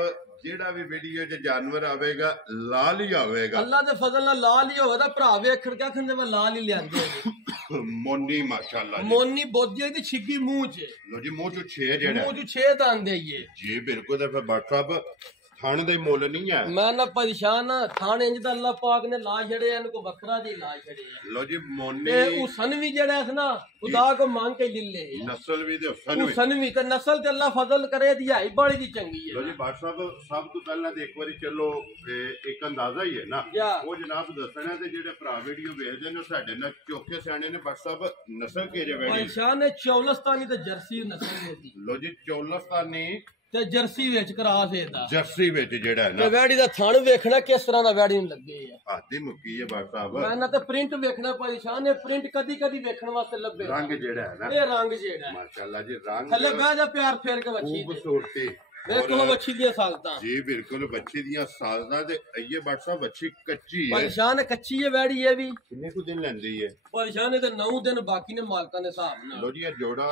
ਜਿਹੜਾ ਵੀ ਵੀਡੀਓ 'ਚ ਜਾਨਵਰ ਆਵੇਗਾ ਲਾਲ ਹੀ ਆਵੇਗਾ ਅੱਲਾ ਦੇ ਫਜ਼ਲ ਨਾਲ ਲਾਲ ਹੀ ਹੋਵੇ ਤਾਂ ਭਰਾ ਵੇਖਣ ਕੇ ਆਖਣ ਦੇ ਮੈਂ ਲਾਲ ਹੀ ਲਿਆਂਦੇ ਮੋਨੀ ਮਾਸ਼ਾਅੱਲਾ ਮੋਨੀ ਬੋਦੀ ਦੀ ਛਿੱਗੀ ਮੂੰਹ 'ਚ ਲੋ ਜੀ ਮੂੰਹ 'ਚ 6 ਜਿਹੜਾ ਮੂੰਹ 'ਚ 6 ਦੰਦ ਹੈ ਜੀ ਬਿਲਕੁਲ ਤੇ ਫਿਰ WhatsApp ਥਣ ਦੇ ਮੁੱਲ ਨਹੀਂ ਹੈ ਮੈਂ ਨਾ ਪਰੇਸ਼ਾਨ ਆ ਥਣ ਇੰਜ ਦਾ ਅੱਲਾ ਪਾਕ ਨੇ ਲਾ ਛੜੇ ਇਹਨੂੰ ਕੋ ਵੱਖਰਾ ਦੀ ਲਾ ਛੜੇ ਲੋ ਜੀ ਮੋਨੀ ਤੇ ਹੁਸਨ ਵੀ ਜਿਹੜਾ ਹੈ ਨਾ ਖੁਦਾ ਕੋ ਮੰਗ ਕੇ ਲਿੱਲੇ ਨਸਲ ਵੀ ਤੇ ਹੁਸਨ ਵੀ ਤੇ ਨਸਲ ਤੇ ਅੱਲਾ ਫਜ਼ਲ ਕਰੇ ਦੀ ਹੈ ਬੜੀ ਦੀ ਚੰਗੀ ਹੈ ਲੋ ਜੀ WhatsApp ਸਭ ਤੋਂ ਪਹਿਲਾਂ ਤੇ ਇੱਕ ਵਾਰੀ ਚਲੋ ਇੱਕ ਅੰਦਾਜ਼ਾ ਹੀ ਹੈ ਨਾ ਉਹ ਜਨਾਬ ਦੱਸਣਾ ਤੇ ਜਿਹੜੇ ਭਰਾ ਵੀਡੀਓ ਵੇਖਦੇ ਨੇ ਸਾਡੇ ਨਾਲ ਚੌਕੇ ਸਿਆਣੇ ਨੇ WhatsApp ਨਸਲ ਕਿਹੜੇ ਵੈੜੀ ਪਰੇਸ਼ਾਨ ਹੈ ਚੌਲਸਤਾਨੀ ਤੇ ਜਰਸੀ ਨਸਲ ਦੀ ਲੋ ਜੀ ਚੌਲਸਤਾਨੀ ਤੇ ਜਰਸੀ ਵਿੱਚ ਕਰਾਸ ਇਹਦਾ ਜਰਸੀ ਵਿੱਚ ਜਿਹੜਾ ਹੈ ਨਾ ਤੇ ਵੈੜੀ ਦਾ ਥਣ ਵੇਖਣਾ ਕਿਸ ਤਰ੍ਹਾਂ ਦਾ ਵੈੜੀ ਨੂੰ ਲੱਗੇ ਆ ਆਦੀ ਮੁੱਕੀ ਹੈ ਬਾਟ ਸਾਹਿਬ ਮੈਂ ਨਾ ਤੇ ਪ੍ਰਿੰਟ ਵੇਖਣਾ ਪਰੇਸ਼ਾਨ ਨੇ ਪ੍ਰਿੰਟ ਕਦੀ ਕਦੀ ਵੇਖਣ ਵਾਸਤੇ ਲੱਭੇ ਰੰਗ ਜਿਹੜਾ ਹੈ ਨਾ ਇਹ ਰੰਗ ਜਿਹੜਾ ਮਾਸ਼ਾਅੱਲਾ ਜੀ ਰੰਗ ਥੱਲੇ ਬਹਿ ਜਾ ਪਿਆਰ ਫੇਰ ਕੇ ਵੱਛੀ ਖੂਬਸੂਰਤੀ ਵੇਖੋ ਵੱਛੀ ਦੀਆਂ ਸਾਲਤਾਂ ਜੀ ਬਿਲਕੁਲ ਵੱਛੀ ਦੀਆਂ ਸਾਲਤਾਂ ਤੇ ਇਹ ਬਾਟ ਸਾਹਿਬ ਵੱਛੀ ਕੱਚੀ ਹੈ ਪਰੇਸ਼ਾਨ ਕੱਚੀ ਹੈ ਵੈੜੀ ਇਹ ਵੀ ਕਿੰਨੇ ਕੁ ਦਿਨ ਲੈਂਦੀ ਹੈ ਪਰੇਸ਼ਾਨ ਹੈ ਤੇ 9 ਦਿਨ ਬਾਕੀ ਨੇ ਮਾਲਕਾਂ ਦੇ ਹਿਸਾਬ ਨਾਲ ਲੋ ਜੀ ਇਹ ਜੋੜਾ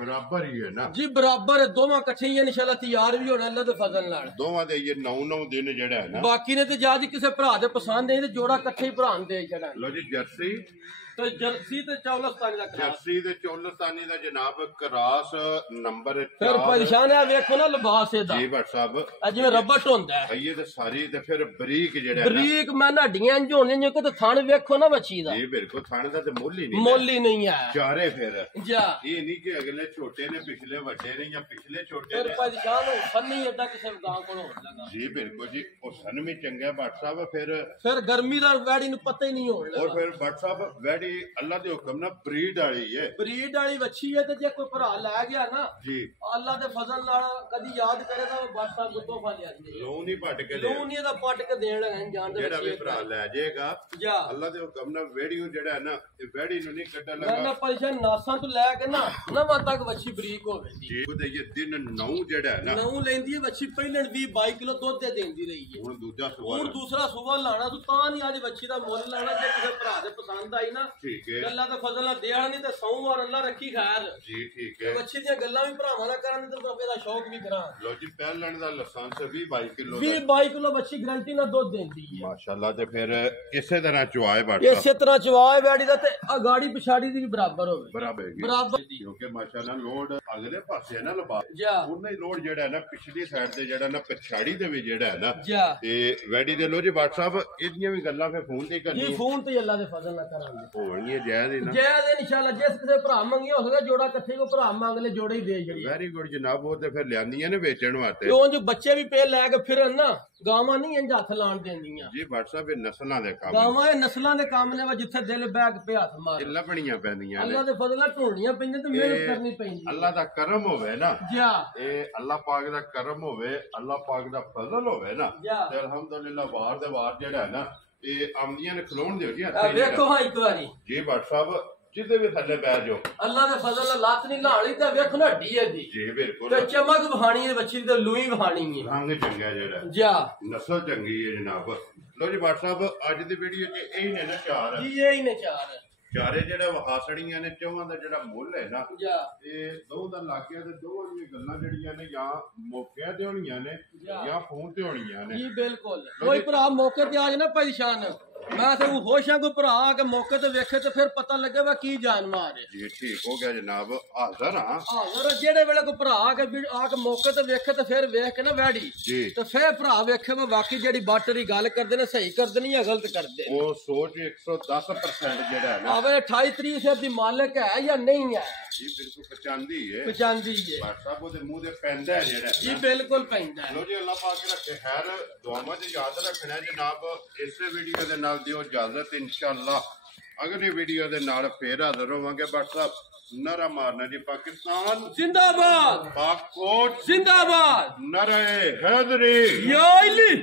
ਬਰਾਬਰ ਹੀ ਹੈ ਨਾ ਜੀ ਬਰਾਬਰ ਹੈ ਦੋਵਾਂ ਇਕੱਠੇ ਹੀ ਇਨਸ਼ਾਅੱਲਾ ਤਿਆਰ ਵੀ ਹੋਣਾ ਅੱਲਾ ਦੇ ਫਜ਼ਲ ਨਾਲ ਦੋਵਾਂ ਦੇ ਇਹ 9 ਦਿਨ ਜਿਹੜਾ ਹੈ ਨਾ ਬਾਕੀ ਨੇ ਤੇ ਜਾਂ ਕਿਸੇ ਭਰਾ ਦੇ ਪਸੰਦ ਹੈ ਤੇ ਜੋੜਾ ਇਕੱਠੇ ਹੀ ਭਰਾ ਦੇ ਛੜਾਂ ਲੋ ਜੀ ਜਰਸੀ ਤੇ ਜਰਸੀ ਤੇ ਚੌਲਸਤਾਨੀ ਦਾ ਜਰਸੀ ਤੇ ਚੌਲਸਤਾਨੀ ਦਾ ਜਨਾਬ ਕਰਾਸ ਨੰਬਰ 4 ਫਿਰ ਪਰੇਸ਼ਾਨ ਹੈ ਵੇਖੋ ਨਾ ਲਿਬਾਸ ਇਹਦਾ ਜੀ ਬਾਟ ਸਾਹਿਬ ਜਿਵੇਂ ਰਬਟ ਹੁੰਦਾ ਹੈ ਇਹ ਤੇ ਸਾਰੀ ਤੇ ਫਿਰ ਬਰੀਕ ਜਿਹੜਾ ਬਰੀਕ ਮੈਂ ਹੱਡੀਆਂ ਇੰਜ ਹੋਣੀਆਂ ਜੇ ਕੋ ਥਣ ਵੇਖੋ ਨਾ ਵੱਛੀ ਦਾ ਜੀ ਬਿਲਕੁਲ ਥਣ ਦਾ ਤੇ ਮੁੱਲ ਹੀ ਨਹੀਂ ਮੁੱਲ ਹੀ ਨਹੀਂ ਹੈ ਚਾਰੇ ਫਿਰ ਜਾ ਇਹ ਨਹੀਂ ਕਿ ਅਗਲੇ ਛੋਟੇ ਨੇ ਪਿਛਲੇ ਵੱਡੇ ਨੇ ਜਾਂ ਪਿਛਲੇ ਛੋਟੇ ਫਿਰ ਨੇ ਪਰੇਸ਼ਾਨ ਹੋ ਫੰਨੀ ਏਡਾ ਕਿਸੇ ਗਾਂ ਕੋਲ ਹੋਣ ਲੱਗਾ ਜੀ ਬਿਲਕੁਲ ਜੀ ਉਹ ਸਨ ਵੀ ਚੰਗਾ ਬਾਟ ਸਾਹਿਬ ਫਿਰ ਗਰਮੀ ਦਾ ਵੈੜੀ ਨੂੰ ਪਤਾ ਹੀ ਨਹੀਂ ਹੋਣ ਲੱਗਾ ਔਰ ਫਿਰ ਬਾਟ ਸਾਹਿਬ ਵੈੜੀ ਅੱਲਾ ਦੇ ਹੁਕਮ ਨਾਲ ਬਰੀਡ ਵਾਲੀ ਹੈ ਬਰੀਡ ਵਾਲੀ ਵੱਛੀ ਹੈ ਤੇ ਜੇ ਕੋਈ ਭਰਾ ਲੈ ਗਿਆ ਨਾ ਜੀ ਅੱਲਾ ਦੇ ਫਜ਼ਲ ਨਾਲ ਕਦੀ ਯਾਦ ਕਰੇ ਤਾਂ ਉਹ ਬਾਟ ਸਾਹਿਬ ਗੁੱਤੋਂ ਫਾ ਲਿਆਂਦੇ ਲੋ ਨਹੀਂ ਪੱਟ ਕੇ ਲੋ ਨਹੀਂ ਇਹਦਾ ਪੱਟ ਕੇ ਦੇਣ ਲਗਾ ਜਾਣਦੇ ਜਿਹੜਾ ਵੀ ਭਰਾ ਲੈ ਜਾਏਗਾ ਜਾ ਅੱਲਾ ਦੇ ਹੁਕਮ ਨਾਲ ਵੈੜੀ ਜਿਹੜਾ ਹੈ ਨਾ ਇਹ ਵੈੜੀ ਨੂੰ ਨਹੀਂ ਕੱਢਣ ਮੈਂ ਲੱਗਾ ਪਰੇਸ਼ਾਨ ਨਾਸਾਂ ਤੋਂ ਲੈ ਕੇ ਨਾ ਨਵਾਂ ਤੱਕ ਵੱਛੀ ਬਰੀਕ ਹੋਵੇ ਜੀ ਉਹਦੇ ਇਹ ਦਿਨ 9 ਜਿਹੜਾ ਹੈ ਨਾ 9 ਲੈਂਦੀ ਹੈ ਵੱਛੀ ਪਹਿਲਾਂ 20-22 ਕਿਲੋ ਦੁੱਧ ਦੇ ਦਿੰਦੀ ਰਹੀ ਹੈ ਹੁਣ ਦੂਜਾ ਸਵਾਲ ਹੁਣ ਦੂਸਰਾ ਸੂਬਾ ਲਾਣਾ ਤੂੰ ਤਾਂ ਨਹੀਂ ਅੱਜ ਵੱਛੀ ਦਾ ਮੁੱਲ ਲਾਣਾ ਜੇ ਕਿਸੇ ਭਰਾ ਦੇ ਪਸੰਦ ਆਈ ਨਾ ਠੀਕ ਹੈ ਗੱਲਾਂ ਤਾਂ ਫਜ਼ਲ ਨਾਲ ਦੇਣਾ ਨਹੀਂ ਤੇ ਸੌਵਾਰ ਅੱਲਾ ਰੱਖੀ ਖੈਰ ਜੀ ਠੀਕ ਹੈ ਵੱਛੀ ਦੀਆਂ ਗੱਲਾਂ ਵੀ ਭਰਾਵਾਂ ਨਾਲ ਕਰਾਂ ਤੇ ਬਾਬੇ ਦਾ ਸ਼ੌਕ ਵੀ ਕਰਾਂ ਲੋ ਜੀ ਪਹਿਲਣ ਦਾ ਲਾਇਸੈਂਸ 20-22 ਕਿਲੋ 20-22 ਕਿਲੋ ਵੱਛੀ ਗਰੰਟੀ ਨਾਲ ਦੁੱਧ ਦਿੰਦੀ ਹੈ ਮਾਸ਼ਾਅੱਲਾ ਤੇ ਫਿਰ ਇਸੇ ਤਰ੍ਹਾਂ ਚੁਆਏ ਬਾਟ ਇਸੇ ਤਰ੍ਹਾਂ ਚਵਾਏ ਵੈੜੀ ਦਾ ਤੇ ਅਗਾੜੀ ਪਿਛਾੜੀ ਦੀ ਵੀ ਬਰਾਬਰ ਹੋਵੇ ਬਰਾਬਰ ਕਿਉਂਕਿ ਮਾਸ਼ਾਅੱਲਾ ਲੋਡ ਅਗਲੇ ਪਾਸੇ ਨਾ ਲਬਾ ਜਾ ਉਹਨਾਂ ਹੀ ਲੋਡ ਜਿਹੜਾ ਹੈ ਨਾ ਪਿਛਲੀ ਸਾਈਡ ਤੇ ਜਿਹੜਾ ਨਾ ਪਛਾੜੀ ਦੇ ਵੀ ਜਿਹੜਾ ਹੈ ਨਾ ਜਾ ਤੇ ਵੈਡੀ ਦੇ ਲੋ ਜੀ ਬਾਟ ਸਾਹਿਬ ਇਹਦੀਆਂ ਵੀ ਗੱਲਾਂ ਫਿਰ ਫੋਨ ਤੇ ਕਰਨੀ ਜੀ ਫੋਨ ਤੇ ਅੱਲਾ ਦੇ ਫਜ਼ਲ ਨਾਲ ਕਰਾਂਗੇ ਹੋਣਗੀਆਂ ਜਾਇਜ਼ ਹੀ ਨਾ ਜਾਇਜ਼ ਇਨਸ਼ਾਅੱਲਾ ਜਿਸ ਕਿਸੇ ਭਰਾ ਮੰਗੀ ਹੋ ਸਕਦਾ ਜੋੜਾ ਇਕੱਠੇ ਕੋ ਭਰਾ ਮੰਗ ਲੈ ਜੋੜੇ ਹੀ ਦੇ ਜੜੀ ਵੈਰੀ ਗੁੱਡ ਜਨਾਬ ਉਹ ਤੇ ਫਿਰ ਲਿਆਂਦੀਆਂ ਨੇ ਵੇਚਣ ਵਾਸਤੇ ਉਹ ਜੋ ਬੱਚੇ ਵੀ ਪੇ ਲੈ ਕੇ ਫਿਰਨ ਨਾ ਗਾਵਾਂ ਨਹੀਂ ਇੰਜ ਹੱਥ ਲਾਣ ਦਿੰਦੀਆਂ ਜੀ ਬਾਟ ਸਾਹਿਬ ਇਹ ਨਸਲਾਂ ਦੇ ਕੰਮ ਗਾਵਾਂ ਇਹ ਨਸਲਾਂ ਦੇ ਕੰਮ ਨੇ ਵਾ ਜਿੱਥੇ ਦਿਲ ਬੈਗ ਪੇ ਹੱਥ ਮਾਰ ਇਹ ਲੱਭਣੀਆਂ ਪੈਂਦੀਆਂ ਨੇ ਅੱਲਾ ਦੇ ਫਜ਼ਲ ਨਾਲ ਢੂੰਡੀਆਂ ਪੈਂਦੀਆਂ ਤੇ ਮਿਹਨਤ ਕਰਨੀ ਪੈਂਦੀ ਅੱਲਾ ਦਾ ਕਰਮ ਹੋਵੇ ਨਾ ਜਾ ਇਹ ਅੱਲਾ ਪਾਕ ਦਾ ਕਰਮ ਹੋਵੇ ਅੱਲਾ ਪਾਕ ਦਾ ਫਜ਼ਲ ਹੋਵੇ ਨਾ ਤੇ ਅਲਹਮਦੁਲਿਲਾ ਵਾਰ ਦੇ ਵਾਰ ਜਿਹੜਾ ਹੈ ਨਾ ਇਹ ਆਮਦੀਆਂ ਨੇ ਖਲੋਣ ਦਿਓ ਜੀ ਵੇਖੋ ਹਾਂ ਇੱਕ ਵਾਰੀ ਜੀ ਬਾਟ ਸਾਹਿਬ ਜਿਹਦੇ ਵੀ ਥੱਲੇ ਬੈ ਜਾਓ ਅੱਲਾ ਦੇ ਫਜ਼ਲ ਨਾਲ ਲੱਤ ਨਹੀਂ ਲਾਣੀ ਤੇ ਵੇਖੋ ਨਾ ਹੱਡੀ ਇਹਦੀ ਜੀ ਬਿਲਕੁਲ ਤੇ ਚਮਕ ਵਹਾਣੀ ਹੈ ਬੱਚੀ ਦੀ ਤੇ ਲੂਈ ਵਹਾਣੀ ਹੈ ਰੰਗ ਚੰਗਾ ਜਿਹੜਾ ਜਾ ਨਸਲ ਚੰਗੀ ਹੈ ਜਨਾਬ ਲੋ ਜੀ ਬਾਟ ਸਾਹਿਬ ਅੱਜ ਦੀ ਵੀਡੀਓ 'ਚ ਇਹ ਨੇ ਨਾ ਚਾਰ ਜੀ ਇਹ ਹੀ ਨੇ ਚਾਰੇ ਜਿਹੜਾ ਵਹਾਸੜੀਆਂ ਨੇ ਚੌਹਾਂ ਦਾ ਜਿਹੜਾ ਮੁੱਲ ਹੈ ਨਾ ਜਾ ਇਹ ਦੋ ਦਾ ਲੱਗਿਆ ਤੇ ਦੋਵਾਂ ਦੀਆਂ ਗੱਲਾਂ ਜਿਹੜੀਆਂ ਨੇ ਜਾਂ ਮੌਕਿਆਂ ਤੇ ਹੋਣੀਆਂ ਨੇ ਜਾਂ ਫੋਨ ਤੇ ਹੋਣੀਆਂ ਨੇ ਜੀ ਬਿਲਕੁਲ ਕੋਈ ਭਰਾ ਮੌਕੇ ਤੇ ਆ ਜਾਏ ਨਾ ਪਰੇਸ਼ਾਨ ਮੈਂ ਤੇ ਖੁਸ਼ ਹਾਂ ਕੋਈ ਭਰਾ ਆ ਕੇ ਮੌਕੇ ਤੇ ਵੇਖੇ ਤੇ ਫਿਰ ਪਤਾ ਲੱਗੇ ਵਾ ਕੀ ਜਾਨ ਮਾਰ ਹੈ ਜੀ ਠੀਕ ਹੋ ਗਿਆ ਜਨਾਬ ਹਾਜ਼ਰ ਹਾਂ ਹਾਜ਼ਰ ਜਿਹੜੇ ਵੇਲੇ ਕੋਈ ਭਰਾ ਆ ਕੇ ਮੌਕੇ ਤੇ ਵੇਖੇ ਤੇ ਫਿਰ ਵੇਖ ਕੇ ਨਾ ਵੈੜੀ ਜੀ ਤੇ ਫਿਰ ਭਰਾ ਵੇਖੇ ਵਾ ਵਾਕਈ ਜਿਹੜੀ ਬਾਟਰੀ ਗੱਲ ਕਰਦੇ ਨੇ ਸਹੀ ਕਰਦੇ ਨਹੀਂ ਜਾਂ ਗਲਤ ਕਰਦੇ ਉਹ ਸੋਚ 110% ਜਿਹੜਾ ਹੈ ਨਾ ਆਵੇ 28 ਤਰੀਕ ਸੇ ਦੀ ਮਾਲਕ ਹੈ ਜਾਂ ਨਹੀਂ ਹੈ ਜੀ ਬਿਲਕੁਲ ਪਛਾਣਦੀ ਹੈ ਬਾਟ ਸਾਹਿਬ ਉਹਦੇ ਮੂੰਹ ਦੇ ਪੈਂਦਾ ਹੈ ਜਿਹੜਾ ਜੀ ਬਿਲਕੁਲ ਪੈਂਦਾ ਲੋ ਜੀ ਅੱਲਾਹ ਪਾਕ ਰੱਖੇ ਖੈਰ ਦੁਆਵਾਂ 'ਚ ਯਾਦ ਰੱਖਣਾ ਜਨਾਬ ਇਸੇ ਵੀਡੀਓ ਦੇ ਨਾਲ ਦਿਓ ਇਜਾਜ਼ਤ ਇਨਸ਼ਾਅੱਲਾ ਅਗਲੀ ਵੀਡੀਓ ਦੇ ਨਾਲ ਫੇਰ ਹਾਜ਼ਰ ਹੋਵਾਂਗੇ ਬਾਟ ਸਾਹਿਬ ਨਾਰਾ ਮਾਰਨਾ ਜੀ ਪਾਕਿਸਤਾਨ ਜ਼ਿੰਦਾਬਾਦ ਪਾਕ ਕੋਟ ਜ਼ਿੰਦਾਬਾਦ ਨਾਰੇ ਹੈਦਰੀ ਯਾ ਅਲੀ